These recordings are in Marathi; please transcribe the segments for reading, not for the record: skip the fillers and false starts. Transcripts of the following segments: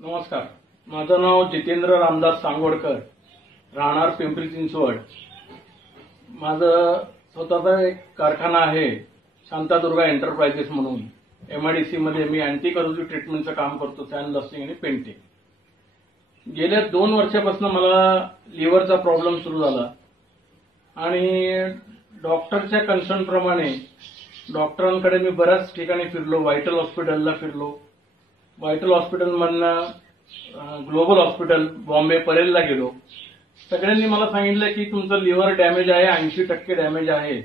नमस्कार, माझं नाव जितेंद्र रामदास सांगोडकर, राहणार पिंपरी चिंचवड। माझं स्वतःचा एक कारखाना आहे, शांतादुर्गा एंटरप्राइजेस म्हणून। एमआयडीसी मध्ये मी अँटी करोसिव्ह ट्रीटमेंटचं काम करतो, सॅन ब्लास्टिंग आणि पेंटिंग। गेल्या 2 वर्षापासून मला लिव्हरचा प्रॉब्लेम सुरू झाला आणि डॉक्टरच्या कन्सर्न प्रमाणे डॉक्टरांकडे मी बऱ्याच ठिकाणी फिरलो। व्हायटल हॉस्पिटलला फिरलो, व्हायटल हॉस्पिटलमधनं ग्लोबल हॉस्पिटल बॉम्बे परेलला गेलो। सगळ्यांनी मला सांगितलं की तुमचं लिव्हर डॅमेज आहे, 80% डॅमेज आहे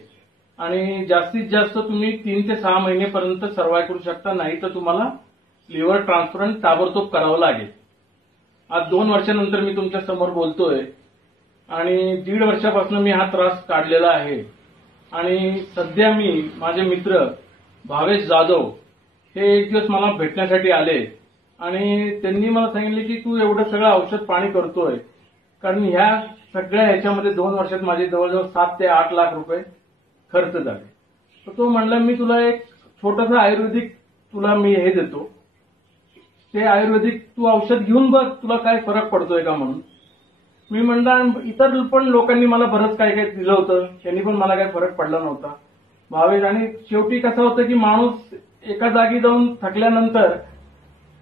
आणि जास्तीत जास्त तुम्ही 3 ते 6 महिनेपर्यंत सर्व्हाइव्ह करू शकता, नाही तर तुम्हाला लिव्हर ट्रान्सप्लांट ताबडतोब करावं लागेल। आज 2 वर्षानंतर मी तुमच्या समोर बोलतोय आणि 1.5 वर्षापासून मी हा त्रास काढलेला आहे। आणि सध्या मी माझे मित्र भावेश जाधव हे एक दिवस मला भेटण्यासाठी आले आणि त्यांनी मला सांगितले की तू एवढं सगळं औषध पाणी करतोय, कारण ह्या सगळ्या ह्याच्यामध्ये 2 वर्षात माझे जवळजवळ 7 ते 8 लाख रुपये खर्च झाले। तर तो म्हणला मी तुला एक छोटंसं आयुर्वेदिक तुला मी हे देतो, ते आयुर्वेदिक तू औषध घेऊन बघ, तुला काय फरक पडतोय का म्हणून। मी म्हणलं इतर पण लोकांनी मला बरंच काय काय दिलं होतं, त्यांनी पण मला काही फरक पडला नव्हता भावेश। आणि शेवटी कसं होतं की माणूस एका जागी जाऊन थकल्यानंतर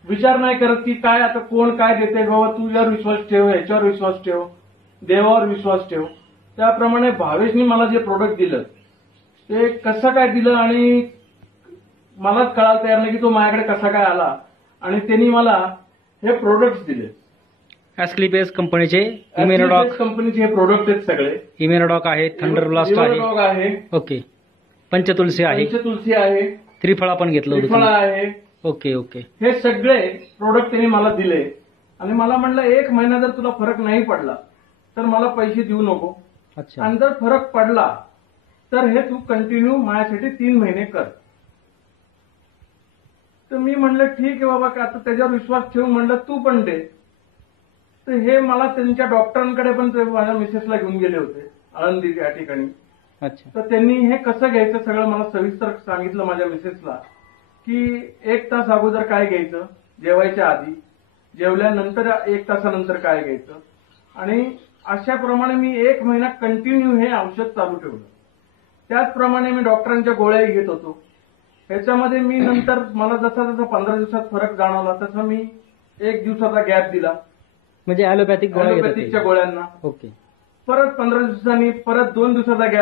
विचार नाही करत की काय आता कोण काय देते, बाबा तुझ्यावर विश्वास ठेव, ह्याच्यावर विश्वास ठेव, देवावर विश्वास ठेव। त्याप्रमाणे भावेशनी मला जे प्रोडक्ट दिलं ते कसं काय दिलं आणि मलाच कळायला तयार नाही की तो माझ्याकडे कसा काय आला। आणि त्यांनी मला हे प्रोडक्ट्स दिले, ऍस्क्लिपियस कंपनीचे इम्युनोडॉक कंपनीचे हे प्रोडक्ट आहेत सगळे। इम्युनोडॉक आहे, थंडरब्लास्ट आहे, ओके, पंचतुलसी आहे, पंचतुलसी आहे, त्रिफळा पण घेतलं होतं त्रिफळा आहे। ओके ओके, हे सगळे प्रोडक्ट त्यांनी मला दिले आणि मला म्हणलं 1 महिना जर तुला फरक नाही पडला तर मला पैसे देऊ नको, अच्छा, आणि जर फरक पडला तर हे तू कंटिन्यू माझ्यासाठी 3 महिने कर। तर मी म्हणलं ठीक आहे बाबा, का आता त्याच्यावर विश्वास ठेवून म्हणलं तू पण दे। तर हे मला त्यांच्या डॉक्टरांकडे पण माझ्या मिसेसला घेऊन गेले होते, आळंदी या ठिकाणी। अच्छा, तर त्यांनी हे कसं घ्यायचं सगळं मला सविस्तर सांगितलं माझ्या मिसेसला, की 1 तास अगोदर काय घ्यायचं, जेवायच्या आधी, जेवल्यानंतर 1 तासानंतर काय घ्यायचं, आणि अशाप्रमाणे मी 1 महिना कंटिन्यू हे औषध चालू ठेवलं। त्याचप्रमाणे मी डॉक्टरांच्या गोळ्याही घेत होतो। ह्याच्यामध्ये मी नंतर मला जसा जसा 15 दिवसात फरक जाणवला तसा मी 1 दिवसाचा गॅप दिला, म्हणजे ॲलोपॅथिकच्या गोळ्यांना। ओके, परत 15 दिवसांनी परत 2 दिवसाचा गॅप